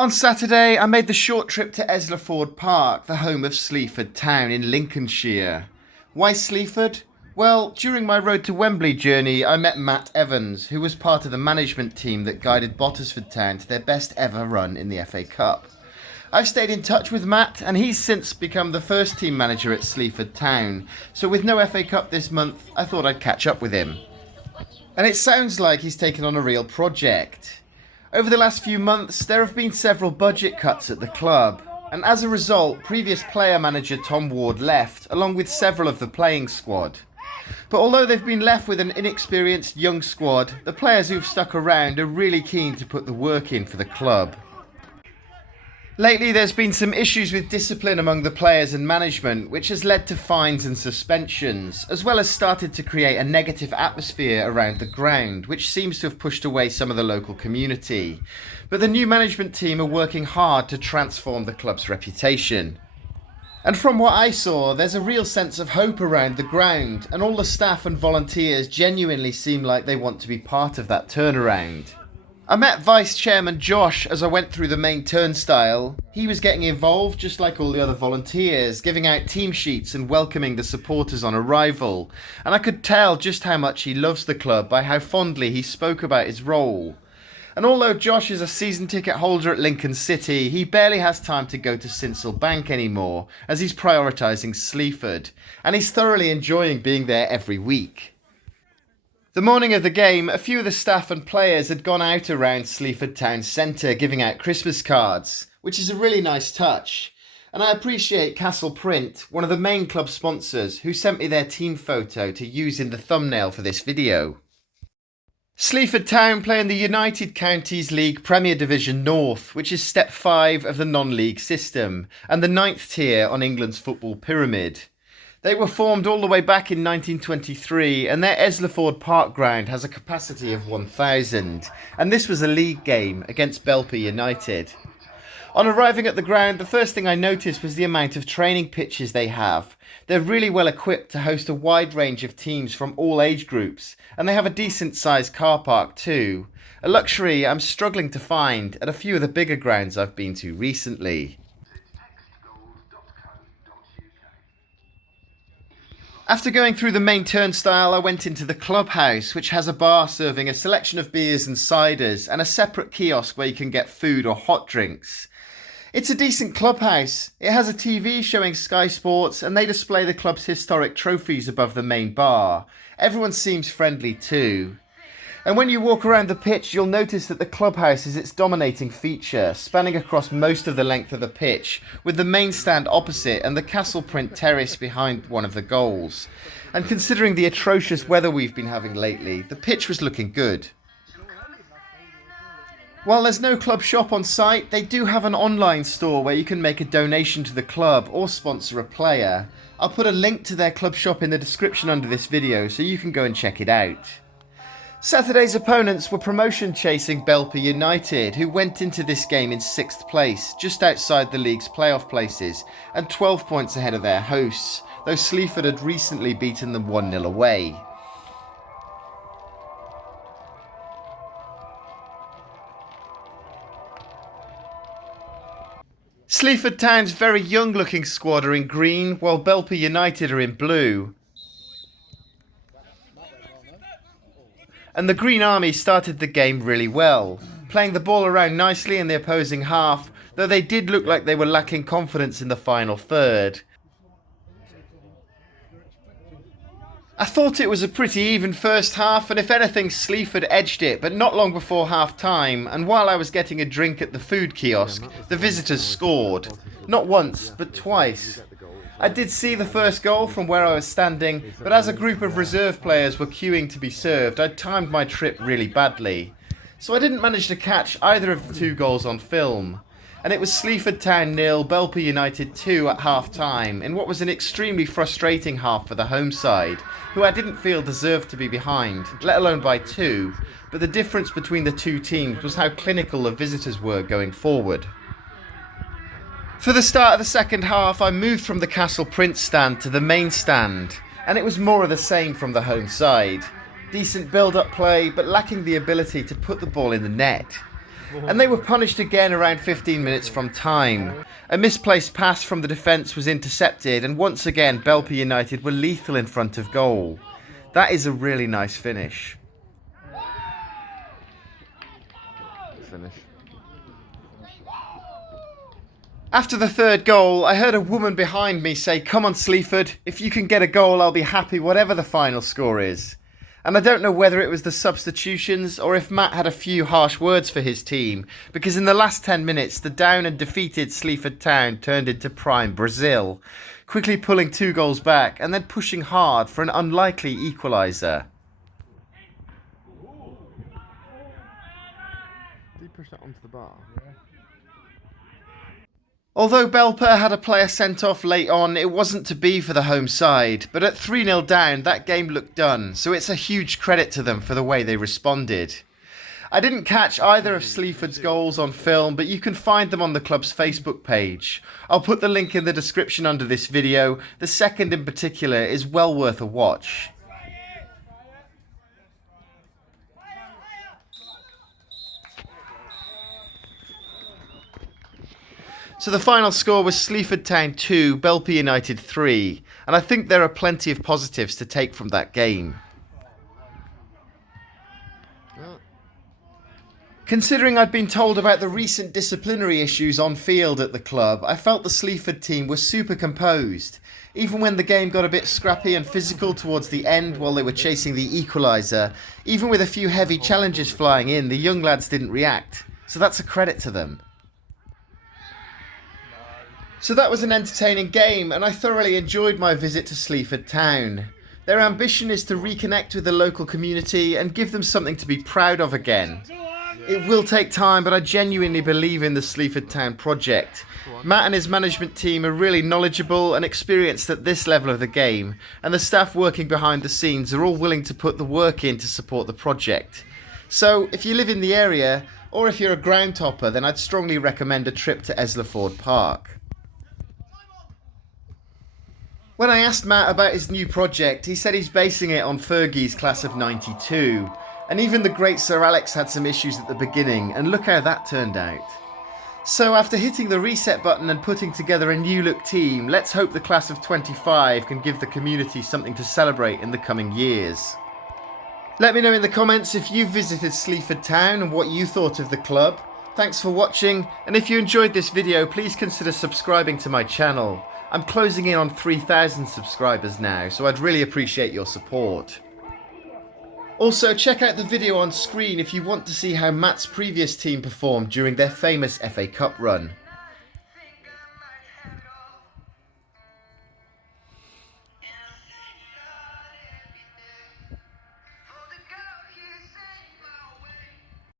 On Saturday, I made the short trip to Sleaford Park, the home of Sleaford Town in Lincolnshire. Why Sleaford? Well, during my Road to Wembley journey, I met Matt Evans, who was part of the management team that guided Bottisford Town to their best ever run in the FA Cup. I've stayed in touch with Matt, and he's since become the first team manager at Sleaford Town, so with no FA Cup this month, I thought I'd catch up with him. And it sounds like he's taken on a real project. Over the last few months, there have been several budget cuts at the club, and as a result, previous player manager Tom Ward left, along with several of the playing squad. But although they've been left with an inexperienced young squad, the players who've stuck around are really keen to put the work in for the club. Lately, there's been some issues with discipline among the players and management, which has led to fines and suspensions, as well as started to create a negative atmosphere around the ground, which seems to have pushed away some of the local community. But the new management team are working hard to transform the club's reputation. And from what I saw, there's a real sense of hope around the ground, and all the staff and volunteers genuinely seem like they want to be part of that turnaround. I met Vice Chairman Josh as I went through the main turnstile. He was getting involved just like all the other volunteers, giving out team sheets and welcoming the supporters on arrival. And I could tell just how much he loves the club by how fondly he spoke about his role. And although Josh is a season ticket holder at Lincoln City, he barely has time to go to Sincil Bank anymore, as he's prioritising Sleaford. And he's thoroughly enjoying being there every week. The morning of the game, a few of the staff and players had gone out around Sleaford Town Centre giving out Christmas cards, which is a really nice touch. And I appreciate Castle Print, one of the main club sponsors, who sent me their team photo to use in the thumbnail for this video. Sleaford Town play in the United Counties League Premier Division North, which is step 5 of the non-league system, and the 9th tier on England's football pyramid. They were formed all the way back in 1923, and their Sleaford Park ground has a capacity of 1,000, and this was a league game against Belper United. On arriving at the ground, the first thing I noticed was the amount of training pitches they have. They're really well equipped to host a wide range of teams from all age groups, and they have a decent sized car park too, a luxury I'm struggling to find at a few of the bigger grounds I've been to recently. After going through the main turnstile, I went into the Clubhouse, which has a bar serving a selection of beers and ciders and a separate kiosk where you can get food or hot drinks. It's a decent clubhouse. It has a TV showing Sky Sports and they display the club's historic trophies above the main bar. Everyone seems friendly too. And when you walk around the pitch, you'll notice that the clubhouse is its dominating feature, spanning across most of the length of the pitch, with the main stand opposite and the Castle Print terrace behind one of the goals. And considering the atrocious weather we've been having lately, the pitch was looking good. While there's no club shop on site, they do have an online store where you can make a donation to the club or sponsor a player. I'll put a link to their club shop in the description under this video so you can go and check it out. Saturday's opponents were promotion-chasing Belper United, who went into this game in 6th place, just outside the league's playoff places, and 12 points ahead of their hosts, though Sleaford had recently beaten them 1-0 away. Sleaford Town's very young-looking squad are in green, while Belper United are in blue. And the Green Army started the game really well, playing the ball around nicely in the opposing half, though they did look like they were lacking confidence in the final third. I thought it was a pretty even first half, and if anything, Sleaford edged it, but not long before half time, and while I was getting a drink at the food kiosk, the visitors scored. Not once, but twice. I did see the first goal from where I was standing, but as a group of reserve players were queuing to be served, I'd timed my trip really badly. So I didn't manage to catch either of the 2 goals on film. And it was Sleaford Town 0, Belper United 2 at half time, in what was an extremely frustrating half for the home side, who I didn't feel deserved to be behind, let alone by 2, but the difference between the 2 teams was how clinical the visitors were going forward. For the start of the second half, I moved from the Castle Print stand to the main stand, and it was more of the same from the home side. Decent build-up play, but lacking the ability to put the ball in the net. and they were punished again around 15 minutes from time. A misplaced pass from the defence was intercepted, and once again Belper United were lethal in front of goal. That is a really nice finish. After the third goal, I heard a woman behind me say, "Come on, Sleaford, if you can get a goal, I'll be happy whatever the final score is." And I don't know whether it was the substitutions or if Matt had a few harsh words for his team, because in the last 10 minutes, the down and defeated Sleaford Town turned into prime Brazil, quickly pulling 2 goals back and then pushing hard for an unlikely equaliser. Did he push that onto the bar? Yeah. Although Belper had a player sent off late on, it wasn't to be for the home side, but at 3-0 down, that game looked done, so it's a huge credit to them for the way they responded. I didn't catch either of Sleaford's goals on film, but you can find them on the club's Facebook page. I'll put the link in the description under this video. The second in particular is well worth a watch. So the final score was Sleaford Town 2, Belper United 3, and I think there are plenty of positives to take from that game. Considering I'd been told about the recent disciplinary issues on field at the club, I felt the Sleaford team was super composed. Even when the game got a bit scrappy and physical towards the end while they were chasing the equaliser, even with a few heavy challenges flying in, the young lads didn't react. So that's a credit to them. So that was an entertaining game, and I thoroughly enjoyed my visit to Sleaford Town. Their ambition is to reconnect with the local community and give them something to be proud of again. It will take time, but I genuinely believe in the Sleaford Town project. Matt and his management team are really knowledgeable and experienced at this level of the game, and the staff working behind the scenes are all willing to put the work in to support the project. So if you live in the area, or if you're a ground topper, then I'd strongly recommend a trip to Sleaford Park. When I asked Matt about his new project, he said he's basing it on Fergie's class of '92. And even the great Sir Alex had some issues at the beginning, and look how that turned out. So after hitting the reset button and putting together a new look team, let's hope the class of '25 can give the community something to celebrate in the coming years. Let me know in the comments if you've visited Sleaford Town and what you thought of the club. Thanks for watching, and if you enjoyed this video, please consider subscribing to my channel. I'm closing in on 3,000 subscribers now, so I'd really appreciate your support. Also, check out the video on screen if you want to see how Matt's previous team performed during their famous FA Cup run.